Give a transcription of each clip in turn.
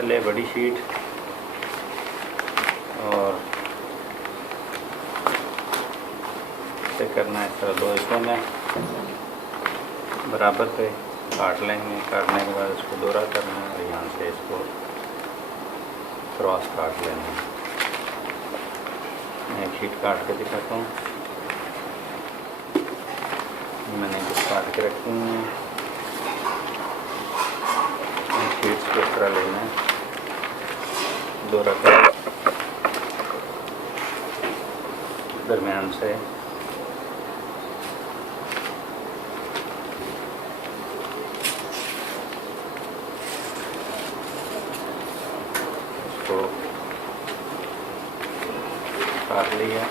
पहले बड़ी शीट और इसे करना है इस तरह 2 हिस्सों में बराबर पे काट लेंगे। काटने के बाद इसको दोहरा करना है और यहाँ से इसको क्रॉस काट लेना है। मैं एक शीट काट के दिखाता हूँ। मैंने कुछ काट के रखी हुई हैं। शीट्स को इस तरह लेना है, दोहरा कर दरम्यान से इसको काट लिया।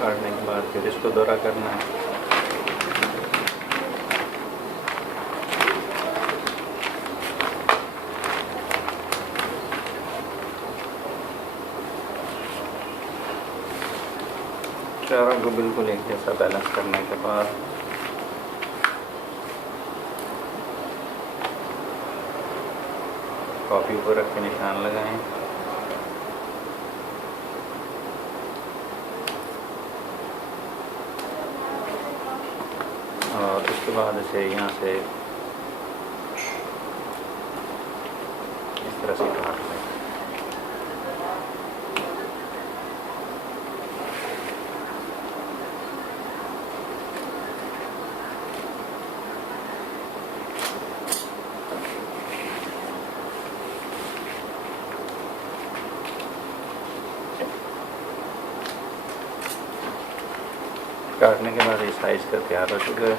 काटने के बाद फिर इसको दोहरा करना है। चारों को बिल्कुल एक जैसा बैलेंस करने के बाद कॉपी पर रख के निशान लगाएं। और उसके बाद इसे यहाँ से इस तरह से काट लें। काटने के बाद ये साइज का तैयार हो चुका है।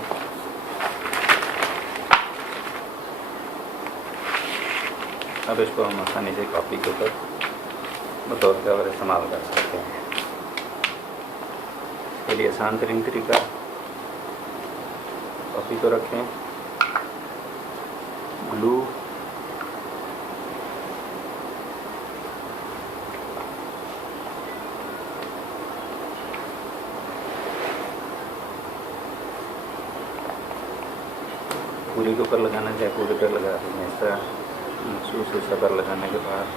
अब इसको हम आसानी से कॉपी के ऊपर बतौर कवर इस्तेमाल कर सकते हैं। इसके लिए आसान तरीन तरीका, कॉपी को रखें, ग्लू पूरी के ऊपर लगाना, चाहे पूरे पर लगा सकते हैं। इस तरह मखसूस हिस्सा पर लगाने के बाद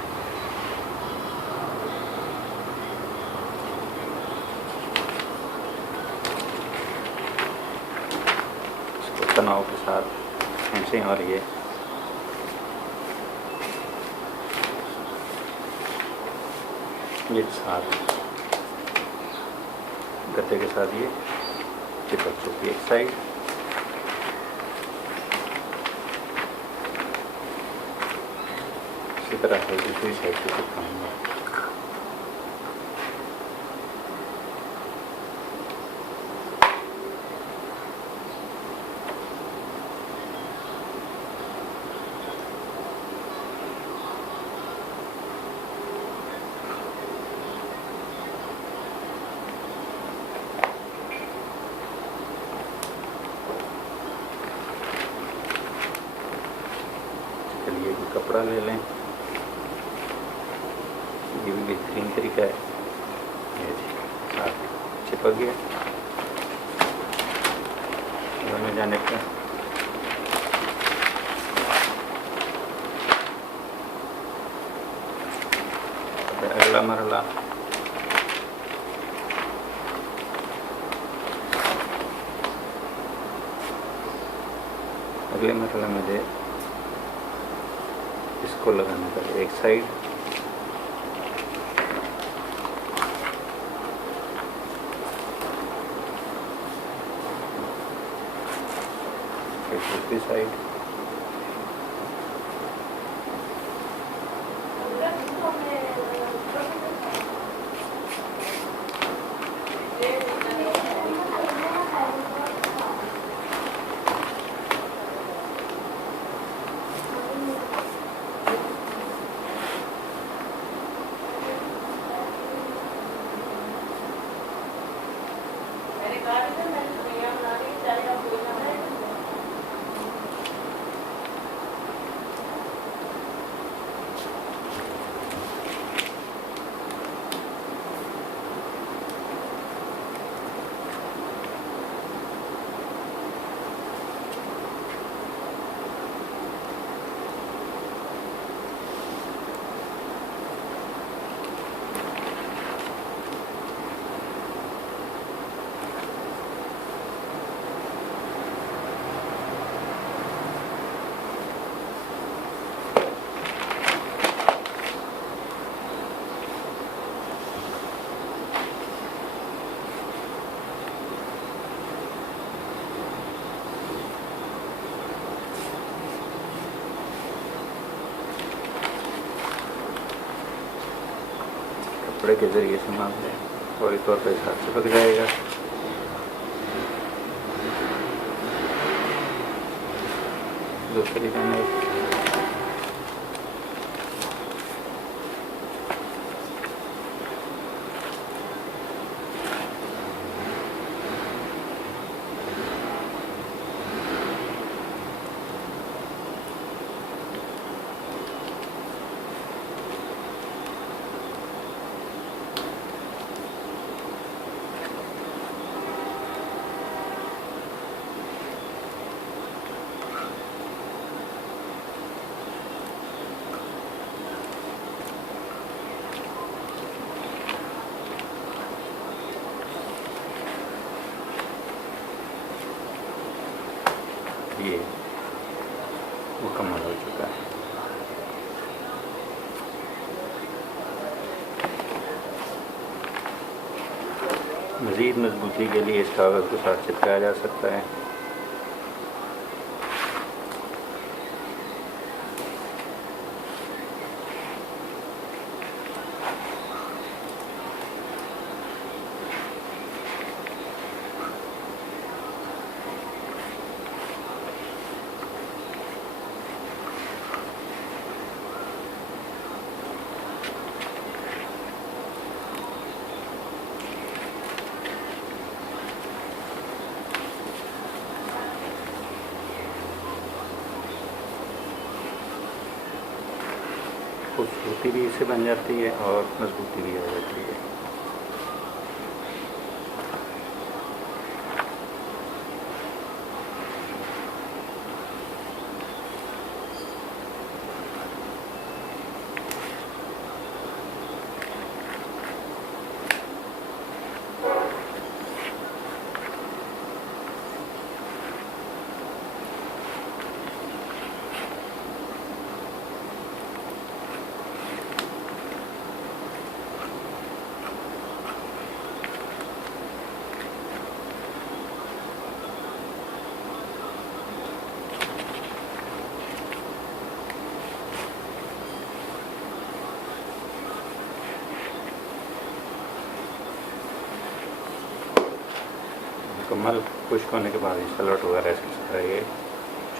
इसको तनाव के साथ खींचें और ये साथ गत्ते के साथ ये चिपक चुकी है। एक साइड इसी तरह से दूसरी साइड से चिपकाऊंगा। चलिए कपड़ा ले लें, ये भी बेहतरीन तरीका है। ये साथ चिपक गया दोनों जाने पर। अगला मरला अगले मरला में दे इसको लगाने का एक साइड, दूसरी साइड, कपड़े के ज़रिए से मान लें, फौरी तौर पर हाथ चिपक जाएगा। दूसरी तरफ ये मुकम्मल हो चुका है। मज़ीद मजबूती के लिए इस कागज़ को साथ चिपकाया जा सकता है। खूबसूरती भी इससे बन जाती है और मजबूती भी आ जाती है। मुकम्मल खुश्क होने के बाद सलवट वगैरह इसकी तरह ये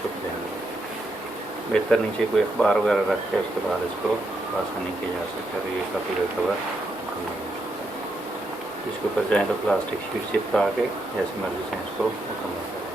छुप जाएंगे। बेहतर नीचे कोई अखबार वगैरह रख के उसके बाद इसको आसानी की जा सकता है। तो ये काफ़ी कवर मुकम्मल हो सकता है। इसके ऊपर चाहें तो प्लास्टिक शीट चिपका के जैसे मर्जी से इसको मुकम्मल करें।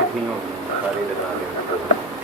कितनी होगी सारी लगा लेना।